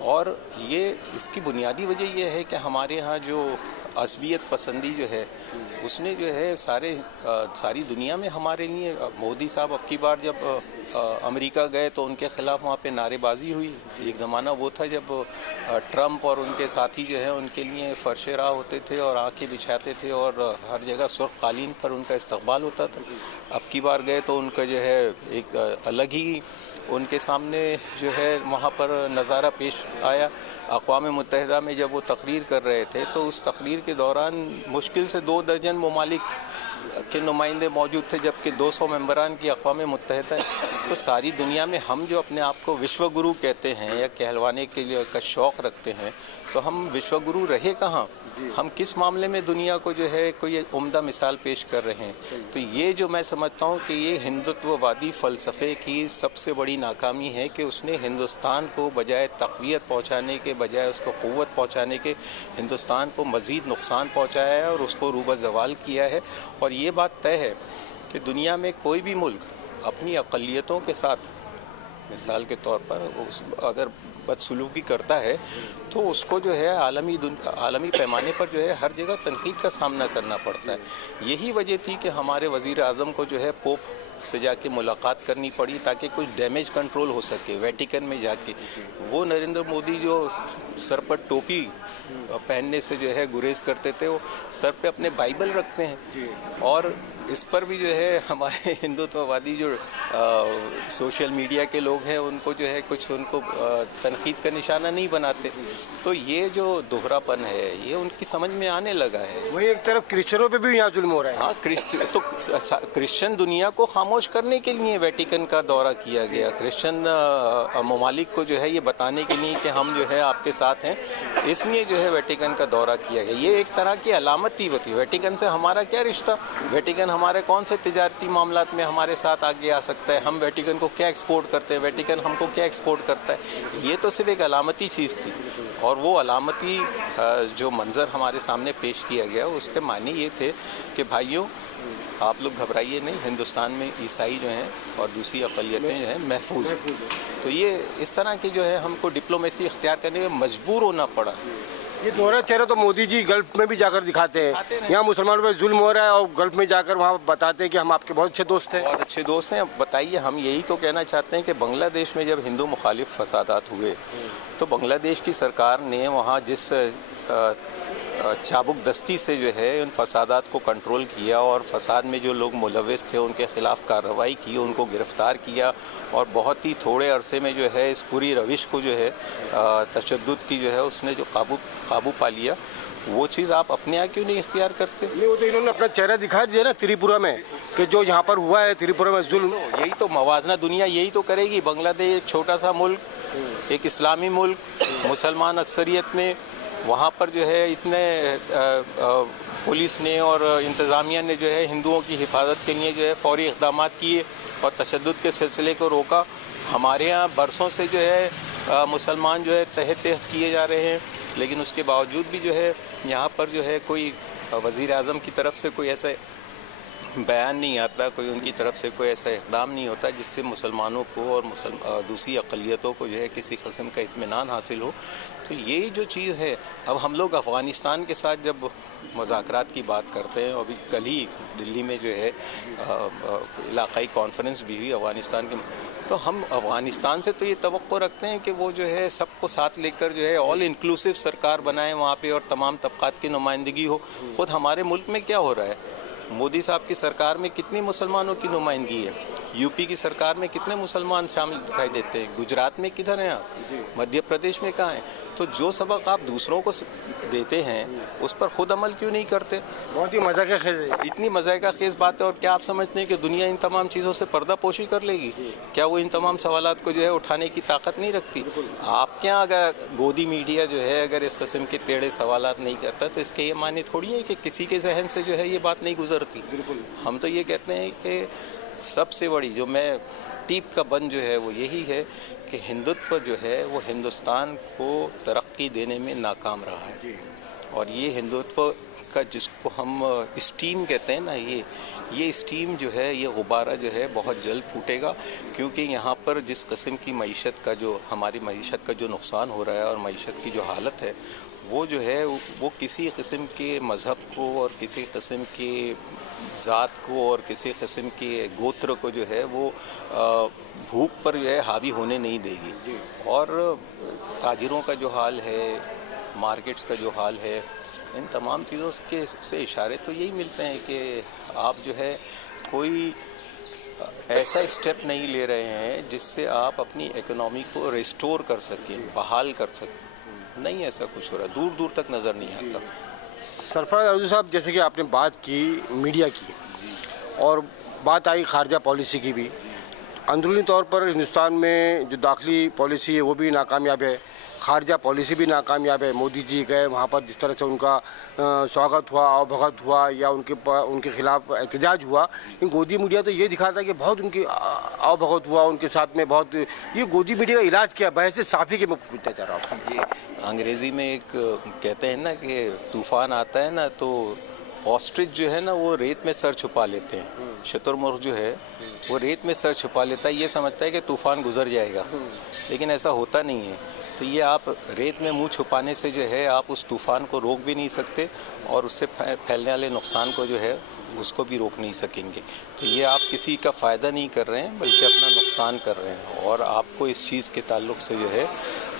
اور یہ اس کی بنیادی وجہ یہ ہے کہ ہمارے ہاں جو عصبیت پسندی جو ہے اس نے جو ہے ساری دنیا میں ہمارے لیے مودی صاحب اب کی بار جب امریکہ گئے تو ان کے خلاف وہاں پہ نعرے بازی ہوئی. ایک زمانہ وہ تھا جب ٹرمپ اور ان کے ساتھی جو ہیں ان کے لیے فرش راہ ہوتے تھے اور آنکھیں بچھاتے تھے اور ہر جگہ سرخ قالین پر ان کا استقبال ہوتا تھا. اب کی بار گئے تو ان کا جو ہے ایک الگ ہی ان کے سامنے جو ہے وہاں پر نظارہ پیش آیا. اقوام متحدہ میں جب وہ تقریر کر رہے تھے تو اس تقریر کے دوران مشکل سے 2 درجن ممالک کے نمائندے موجود تھے جبکہ 200 ممبران کی اقوام متحدہ ہے. تو ساری دنیا میں ہم جو اپنے آپ کو وشو گرو کہتے ہیں یا کہلوانے کے لیے کا شوق رکھتے ہیں تو ہم وشو گرو رہے کہاں؟ ہم کس معاملے میں دنیا کو جو ہے کوئی عمدہ مثال پیش کر رہے ہیں؟ تو یہ جو میں سمجھتا ہوں کہ یہ ہندوتو وادی فلسفے کی سب سے بڑی ناکامی ہے کہ اس نے ہندوستان کو بجائے تقویت پہنچانے کے بجائے اس کو قوت پہنچانے کے ہندوستان کو مزید نقصان پہنچایا ہے اور اس کو روبہ زوال کیا ہے. اور یہ بات طے ہے کہ دنیا میں کوئی بھی ملک اپنی اقلیتوں کے ساتھ مثال کے طور پر اگر بدسلوکی کرتا ہے تو اس کو جو ہے عالمی پیمانے پر جو ہے ہر جگہ تنقید کا سامنا کرنا پڑتا ہے. یہی وجہ تھی کہ ہمارے وزیر اعظم کو جو ہے پوپ سے جا کے ملاقات کرنی پڑی تاکہ کچھ ڈیمیج کنٹرول ہو سکے. ویٹیکن میں جا کے وہ نریندر مودی جو سر پر ٹوپی پہننے سے جو ہے گریز کرتے تھے وہ سر پہ اپنے بائبل رکھتے ہیں اور اس پر بھی جو ہے ہمارے ہندوتو وادی جو سوشل میڈیا کے لوگ ہیں ان کو جو ہے کچھ ان کو تنقید کا نشانہ نہیں بناتے. تو یہ جو دوہرا پن ہے یہ ان کی سمجھ میں آنے لگا ہے. وہی ایک طرف کرسچنوں پہ بھی یہاں ظلم ہو رہا ہے. ہاں تو کرسچن دنیا کو خاموش کرنے کے لیے ویٹیکن کا دورہ کیا گیا. کرسچن ممالک کو جو ہے یہ بتانے کے لیے کہ ہم جو ہے آپ کے ساتھ ہیں اس لیے جو ہے ویٹیکن کا دورہ کیا گیا. یہ ایک طرح کی علامت تھی ہوتی. ویٹیکن سے ہمارا کیا رشتہ؟ ویٹیکن ہمارے کون سے تجارتی معاملات میں ہمارے ساتھ آگے آ سکتا ہے؟ ہم ویٹیکن کو کیا ایکسپورٹ کرتے ہیں؟ ویٹیکن ہم کو کیا ایکسپورٹ کرتا ہے؟ یہ تو صرف ایک علامتی چیز تھی اور وہ علامتی جو منظر ہمارے سامنے پیش کیا گیا اس کے معنی یہ تھے کہ بھائیوں آپ لوگ گھبرائیے نہیں. ہندوستان میں عیسائی جو ہیں اور دوسری اقلیتیں جو ہیں محفوظ ہیں. تو یہ اس طرح کی جو ہے ہم کو ڈپلومیسی اختیار کرنے میں مجبور ہونا پڑا. یہ دوہرا چہرہ تو مودی جی گلف میں بھی جا کر دکھاتے ہیں. یہاں مسلمانوں پہ ظلم ہو رہا ہے اور گلف میں جا کر وہاں بتاتے ہیں کہ ہم آپ کے بہت اچھے دوست ہیں. بہت اچھے دوست ہیں. بتائیے ہم یہی تو کہنا چاہتے ہیں کہ بنگلہ دیش میں جب ہندو مخالف فسادات ہوئے تو بنگلہ دیش کی سرکار نے وہاں جس چابک دستی سے جو ہے ان فسادات کو کنٹرول کیا اور فساد میں جو لوگ ملوث تھے ان کے خلاف کارروائی کی, ان کو گرفتار کیا اور بہت ہی تھوڑے عرصے میں جو ہے اس پوری روش کو جو ہے تشدد کی جو ہے اس نے جو قابو پا لیا. وہ چیز آپ اپنے یہاں کیوں نہیں اختیار کرتے؟ نہیں وہ تو انہوں نے اپنا چہرہ دکھا دیا نا تریپورہ میں کہ جو یہاں پر ہوا ہے تریپورہ میں ظلم. یہی تو موازنہ دنیا یہی تو کرے گی. بنگلہ دیش ایک چھوٹا سا ملک, ایک اسلامی ملک, مسلمان اکثریت میں, وہاں پر جو ہے اتنے پولیس نے اور انتظامیہ نے جو ہے ہندوؤں کی حفاظت کے لیے جو ہے فوری اقدامات کیے اور تشدد کے سلسلے کو روکا. ہمارے ہاں برسوں سے جو ہے مسلمان جو ہے تحت کیے جا رہے ہیں لیکن اس کے باوجود بھی جو ہے یہاں پر جو ہے کوئی وزیر اعظم کی طرف سے کوئی ایسا بیان نہیں آتا, کوئی ان کی طرف سے کوئی ایسا اقدام نہیں ہوتا جس سے مسلمانوں کو اور دوسری اقلیتوں کو جو ہے کسی قسم کا اطمینان حاصل ہو. تو یہی جو چیز ہے. اب ہم لوگ افغانستان کے ساتھ جب مذاکرات کی بات کرتے ہیں, ابھی کل ہی دلی میں جو ہے علاقائی کانفرنس بھی ہوئی افغانستان کے, تو ہم افغانستان سے تو یہ توقع رکھتے ہیں کہ وہ جو ہے سب کو ساتھ لے کر جو ہے آل انکلوسیو سرکار بنائیں وہاں پہ اور تمام طبقات کی نمائندگی ہو. خود ہمارے ملک میں کیا ہو رہا ہے؟ مودی صاحب کی سرکار میں کتنی مسلمانوں کی نمائندگی ہے؟ یو پی کی سرکار میں کتنے مسلمان شامل دکھائی دیتے ہیں؟ گجرات میں کدھر ہیں آپ؟ مدھیہ پردیش میں کہاں ہیں؟ تو جو سبق آپ دوسروں کو دیتے ہیں اس پر خود عمل کیوں نہیں کرتے؟ بہت ہی مزہ کا خیز ہے. اتنی مزہ کا خیز بات ہے. اور کیا آپ سمجھتے ہیں کہ دنیا ان تمام چیزوں سے پردہ پوشی کر لے گی؟ کیا وہ ان تمام سوالات کو جو ہے اٹھانے کی طاقت نہیں رکھتی؟ آپ کے یہاں اگر گودی میڈیا جو ہے اگر اس قسم کے ٹیڑھے سوالات نہیں کرتا تو اس کے یہ معنی تھوڑی ہے کہ کسی کے ذہن سے جو ہے یہ بات نہیں گزرتی. ہم تو یہ کہتے ہیں کہ سب سے بڑی جو میں ٹیپ کا بند جو ہے وہ یہی ہے کہ ہندوتو جو ہے وہ ہندوستان کو ترقی دینے میں ناکام رہا ہے اور یہ ہندوتو کا جس کو ہم اسٹیم کہتے ہیں نا، یہ اسٹیم جو ہے، یہ غبارہ جو ہے بہت جلد پھوٹے گا، کیونکہ یہاں پر جس قسم کی معیشت کا جو ہماری معیشت کا جو نقصان ہو رہا ہے اور معیشت کی جو حالت ہے، وہ جو ہے وہ کسی قسم کے مذہب کو اور کسی قسم کی ذات کو اور کسی قسم کے گوتر کو جو ہے وہ بھوک پر جو ہے حاوی ہونے نہیں دے گی۔ اور تاجروں کا جو حال ہے، مارکیٹس کا جو حال ہے، ان تمام چیزوں کے سے اشارے تو یہی ملتے ہیں کہ آپ جو ہے کوئی ایسا اسٹیپ نہیں لے رہے ہیں جس سے آپ اپنی اکنامی کو ریسٹور کر سکیں، بحال کر سکیں۔ نہیں ایسا کچھ ہو رہا، دور دور تک نظر نہیں آتا۔ سرفراز ارجو صاحب، جیسے کہ آپ نے بات کی میڈیا کی اور بات آئی خارجہ پالیسی کی بھی، اندرونی طور پر ہندوستان میں جو داخلی پالیسی ہے وہ بھی ناکامیاب ہے، خارجہ پالیسی بھی ناکامیاب ہے۔ مودی جی گئے وہاں پر، جس طرح سے ان کا سواگت ہوا، آؤ بھگت ہوا یا ان کے خلاف احتجاج ہوا، ان گودی میڈیا تو یہ دکھاتا ہے کہ بہت ان کی آؤ بھگت ہوا، ان کے ساتھ میں بہت۔ یہ گودی میڈیا کا علاج کیا؟ بحث صافی کے میں پوچھنا چاہ رہا ہوں۔ یہ انگریزی میں ایک کہتے ہیں نا کہ طوفان آتا ہے نا تو آسٹرچ جو ہے نا وہ ریت میں سر چھپا لیتے ہیں، شتر مرغ جو ہے وہ ریت میں سر چھپا لیتا ہے، یہ سمجھتا ہے کہ طوفان گزر جائے گا، لیکن ایسا ہوتا نہیں ہے۔ تو یہ آپ ریت میں منہ چھپانے سے جو ہے آپ اس طوفان کو روک بھی نہیں سکتے، اور اس سے پھیلنے والے نقصان کو جو ہے اس کو بھی روک نہیں سکیں گے۔ تو یہ آپ کسی کا فائدہ نہیں کر رہے ہیں بلکہ اپنا نقصان کر رہے ہیں۔ اور آپ کو اس چیز کے تعلق سے جو ہے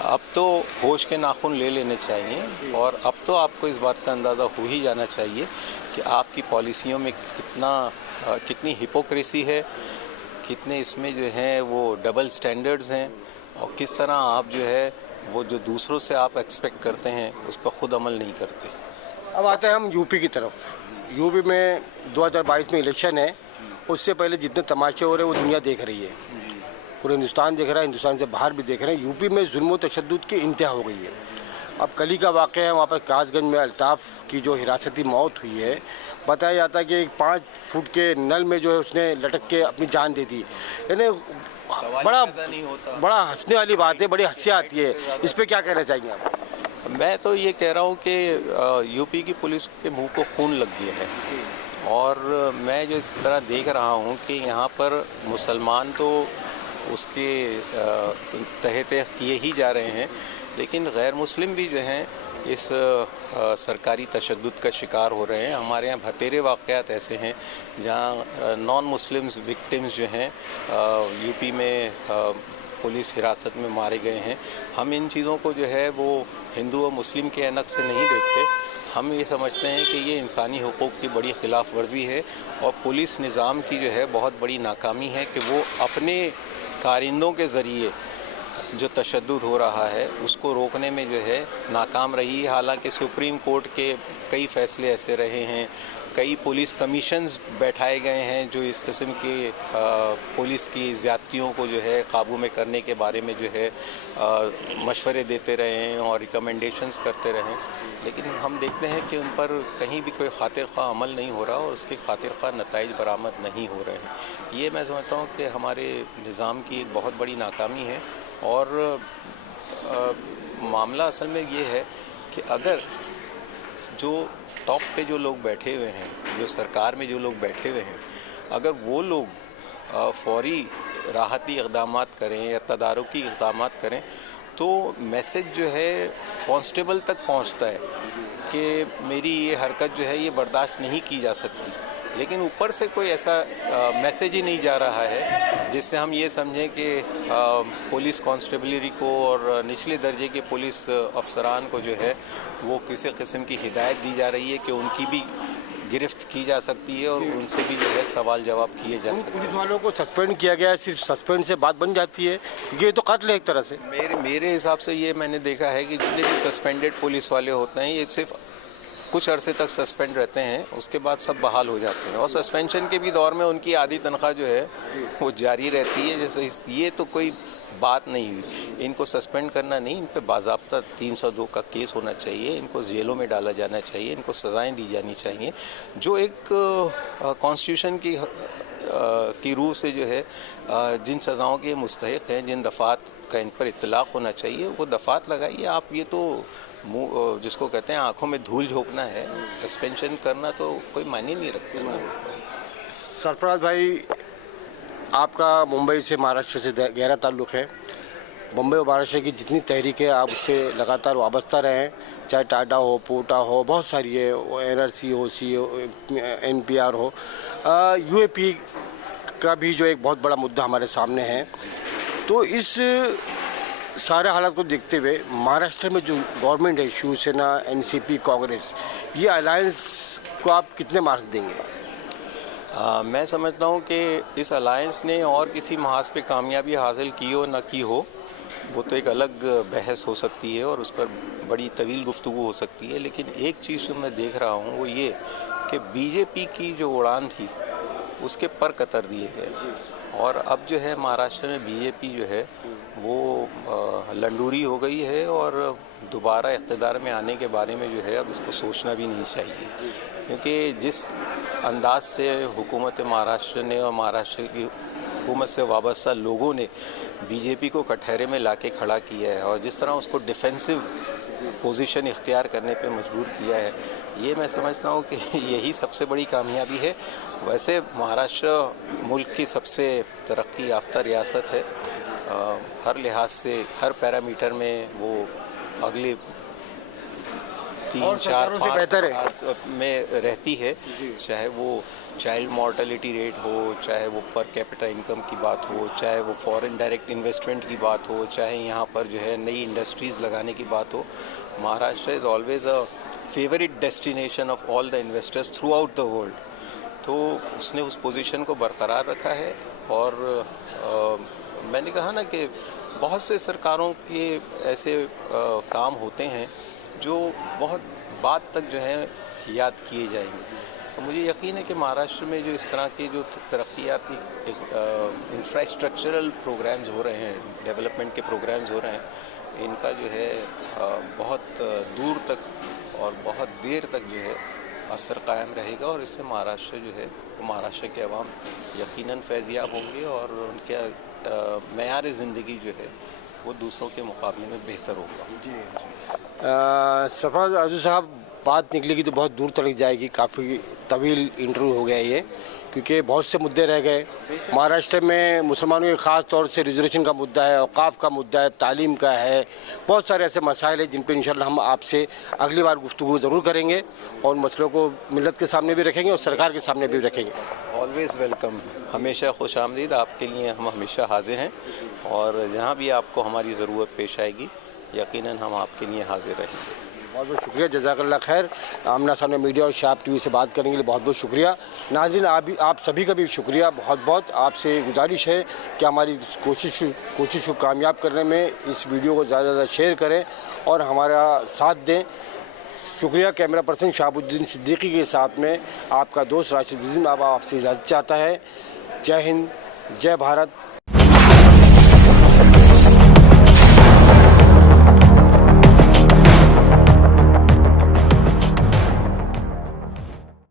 اب تو ہوش کے ناخن لے لینے چاہیے، اور اب تو آپ کو اس بات کا اندازہ ہو ہی جانا چاہیے کہ آپ کی پالیسیوں میں کتنی ہپوکریسی ہے، کتنے اس میں جو ہیں وہ ڈبل سٹینڈرڈز ہیں، اور کس طرح آپ جو ہے وہ جو دوسروں سے آپ ایکسپیکٹ کرتے ہیں اس پر خود عمل نہیں کرتے۔ اب آتے ہیں ہم یو پی کی طرف۔ یو پی میں 2022 میں الیکشن ہے، اس سے پہلے جتنے تماشے ہو رہے ہیں وہ دنیا دیکھ رہی ہے، پورے ہندوستان دیکھ رہا ہے، ہندوستان سے باہر بھی دیکھ رہے ہیں۔ یو پی میں ظلم و تشدد کی انتہا ہو گئی ہے۔ اب کل ہی کا واقعہ ہے، وہاں پر کاس گنج میں الطاف کی جو حراستی موت ہوئی ہے، بتایا جاتا ہے کہ ایک 5 فٹ کے نل میں جو ہے اس نے لٹک کے اپنی جان دے دی۔ یعنی بڑا ہنسنے والی بات ہے، بڑی ہنسی آتی ہے۔ اس پہ کیا کہنا چاہیں گے آپ؟ میں تو یہ کہہ رہا ہوں کہ یو پی کی پولیس کے منہ کو خون لگ گیا ہے، اور میں جو اس طرح دیکھ رہا ہوں کہ یہاں پر مسلمان تو اس کے تحت کیے ہی جا رہے ہیں، لیکن غیر مسلم بھی جو ہیں اس سرکاری تشدد کا شکار ہو رہے ہیں۔ ہمارے یہاں بھتیرے واقعات ایسے ہیں جہاں نان مسلمز وکٹمز جو ہیں یو پی میں پولیس حراست میں مارے گئے ہیں۔ ہم ان چیزوں کو جو ہے وہ ہندو اور مسلم کے عینق سے نہیں دیکھتے، ہم یہ سمجھتے ہیں کہ یہ انسانی حقوق کی بڑی خلاف ورزی ہے، اور پولیس نظام کی جو ہے بہت بڑی ناکامی ہے کہ وہ اپنے کارندوں کے ذریعے جو تشدد ہو رہا ہے اس کو روکنے میں جو ہے ناکام رہی ہے۔ حالانکہ سپریم کورٹ کے کئی فیصلے ایسے رہے ہیں، کئی پولیس کمیشنز بیٹھائے گئے ہیں جو اس قسم کی پولیس کی زیادتیوں کو جو ہے قابو میں کرنے کے بارے میں جو ہے مشورے دیتے رہے ہیں اور ریکمنڈیشنز کرتے رہے ہیں، لیکن ہم دیکھتے ہیں کہ ان پر کہیں بھی کوئی خاطر خواہ عمل نہیں ہو رہا اور اس کے خاطر خواہ نتائج برآمد نہیں ہو رہے ہیں۔ یہ میں سمجھتا ہوں کہ ہمارے نظام کی ایک بہت بڑی ناکامی ہے، اور معاملہ اصل میں یہ ہے کہ اگر جو ٹاپ پہ جو لوگ بیٹھے ہوئے ہیں، جو سرکار میں جو لوگ بیٹھے ہوئے ہیں، اگر وہ لوگ فوری راحتی اقدامات کریں یا تدارکی اقدامات کریں تو میسج جو ہے کانسٹیبل تک پہنچتا ہے کہ میری یہ حرکت جو ہے یہ برداشت نہیں کی جا سکتی، لیکن اوپر سے کوئی ایسا میسج ہی نہیں جا رہا ہے جس سے ہم یہ سمجھیں کہ پولیس کانسٹیبلری کو اور نچلے درجے کے پولیس افسران کو جو ہے وہ کسی قسم کی ہدایت دی جا رہی ہے کہ ان کی بھی گرفت کی جا سکتی ہے اور ان سے بھی جو ہے سوال جواب کیے جا سکتے ہیں۔ پولیس والوں کو سسپینڈ کیا گیا ہے، صرف سسپینڈ سے بات بن جاتی ہے کیونکہ یہ تو قتل ہے ایک طرح سے۔ میرے حساب سے یہ میں نے دیکھا ہے کہ جتنے بھی سسپینڈڈ پولیس والے ہوتے ہیں یہ صرف کچھ عرصے تک سسپینڈ رہتے ہیں، اس کے بعد سب بحال ہو جاتے ہیں، اور سسپینشن کے بھی دور میں ان کی آدھی تنخواہ جو ہے وہ جاری رہتی ہے۔ جیسے یہ تو کوئی بات نہیں ہوئی، ان کو سسپینڈ کرنا نہیں، ان پہ باضابطہ 302 کا کیس ہونا چاہیے، ان کو جیلوں میں ڈالا جانا چاہیے، ان کو سزائیں دی جانی چاہیے جو ایک کانسٹیٹیوشن کی روح سے جو ہے جن سزاؤں کے مستحق ہیں، جن دفعات کا ان پر اطلاق ہونا چاہیے. وہ دفعات لگائیے. آپ یہ تو جس کو کہتے ہیں آنکھوں میں دھول جھونکنا ہے. سسپینشن کرنا تو کوئی معنی نہیں رکھتا نا. سرفراز بھائی، آپ کا ممبئی سے مہاراشٹر سے گہرا تعلق ہے. بمبئی اور مہاراشٹر کی جتنی تحریکیں آپ اس سے لگاتار وابستہ رہے ہیں، چاہے ٹاٹا ہو، پوٹا ہو، بہت ساری ہے، NRC ہو، NPR ہو، UAP کا بھی جو ایک بہت بڑا مدعا ہمارے سامنے ہے. تو اس سارے حالات کو دیکھتے ہوئے مہاراشٹر میں جو گورنمنٹ ہے، شیو سینا، NCP، کانگریس، یہ الائنس کو آپ کتنے مارکس دیں گے؟ میں سمجھتا ہوں کہ اس الائنس نے اور کسی محاذ پہ کامیابی حاصل کی ہو نہ کی ہو، وہ تو ایک الگ بحث ہو سکتی ہے اور اس پر بڑی طویل گفتگو ہو سکتی ہے. لیکن ایک چیز جو میں دیکھ رہا ہوں وہ یہ کہ BJP کی جو اڑان تھی اس کے پر قطر دیے گئے، اور اب جو ہے مہاراشٹر میں BJP جو ہے وہ لنڈوری ہو گئی ہے، اور دوبارہ اقتدار میں آنے کے بارے میں جو ہے اب اس کو سوچنا بھی نہیں چاہیے. کیونکہ جس انداز سے حکومت مہاراشٹر نے اور مہاراشٹر کی حکومت سے وابستہ لوگوں نے BJP کو کٹہرے میں لا کے کھڑا کیا ہے، اور جس طرح اس کو ڈیفینسو پوزیشن اختیار کرنے پہ مجبور کیا ہے، یہ میں سمجھتا ہوں کہ یہی سب سے بڑی کامیابی ہے. ویسے مہاراشٹر ملک کی سب سے ترقی یافتہ ریاست ہے. ہر لحاظ سے، ہر پیرامیٹر میں وہ اگلے 3-4-5 میں رہتی ہے. چاہے وہ چائلڈ مورٹیلٹی ریٹ ہو، چاہے وہ پر کیپٹا انکم کی بات ہو، چاہے وہ فورن ڈائریکٹ انویسٹمنٹ کی بات ہو، چاہے یہاں پر جو ہے نئی انڈسٹریز لگانے کی بات ہو. Maharashtra is always a favourite destination of all the investors throughout the world. تو اس نے اس پوزیشن کو برقرار رکھا ہے. اور میں نے کہا نا کہ بہت سے سرکاروں کے ایسے کام ہوتے ہیں جو بہت بعد تک جو ہے یاد کیے جائیں گے. تو مجھے یقین ہے کہ مہاراشٹر میں جو اس طرح کے جو ترقیاتی انفراسٹرکچرل پروگرامز ہو رہے ہیں، ڈیولپمنٹ کے پروگرامز ہو رہے ہیں، ان کا جو ہے بہت دور تک اور بہت دیر تک جو ہے اثر قائم رہے گا. اور اس سے مہاراشٹر جو ہے، مہاراشٹر کے عوام یقیناً فیضیاب ہوں گے، اور ان کے معیار زندگی جو ہے وہ دوسروں کے مقابلے میں بہتر ہوگا. جی سرفراز عرضو صاحب، بات نکلے گی تو بہت دور تک جائے گی. کافی طویل انٹرویو ہو گیا یہ، کیونکہ بہت سے مدعے رہ گئے. مہاراشٹر میں مسلمانوں کے خاص طور سے ریزرویشن کا مدعا ہے، اوقاف کا مدعا ہے، تعلیم کا ہے، بہت سارے ایسے مسائل ہیں جن پہ انشاءاللہ ہم آپ سے اگلی بار گفتگو ضرور کریں گے، اور مسئلوں کو ملت کے سامنے بھی رکھیں گے اور سرکار کے سامنے بھی رکھیں گے. آلویز ویلکم، ہمیشہ خوش آمدید. آپ کے لیے ہم ہمیشہ حاضر ہیں، اور جہاں بھی آپ کو ہماری ضرورت پیش آئے گی یقیناً ہم آپ کے لیے حاضر رہیں گے. بہت بہت شکریہ، جزاک اللہ خیر. آمنا سامنے میڈیا اور شاب TV سے بات کرنے کے لیے بہت بہت شکریہ. ناظرین، آپ سبھی کا بھی شکریہ. بہت بہت آپ سے گزارش ہے کہ ہماری کوشش کو کامیاب کرنے میں اس ویڈیو کو زیادہ سے زیادہ شیئر کریں اور ہمارا ساتھ دیں. شکریہ. کیمرہ پرسن شہاب الدین صدیقی کے ساتھ میں آپ کا دوست راشد عظیم آپ سے اجازت چاہتا ہے. جے ہند، جے بھارت.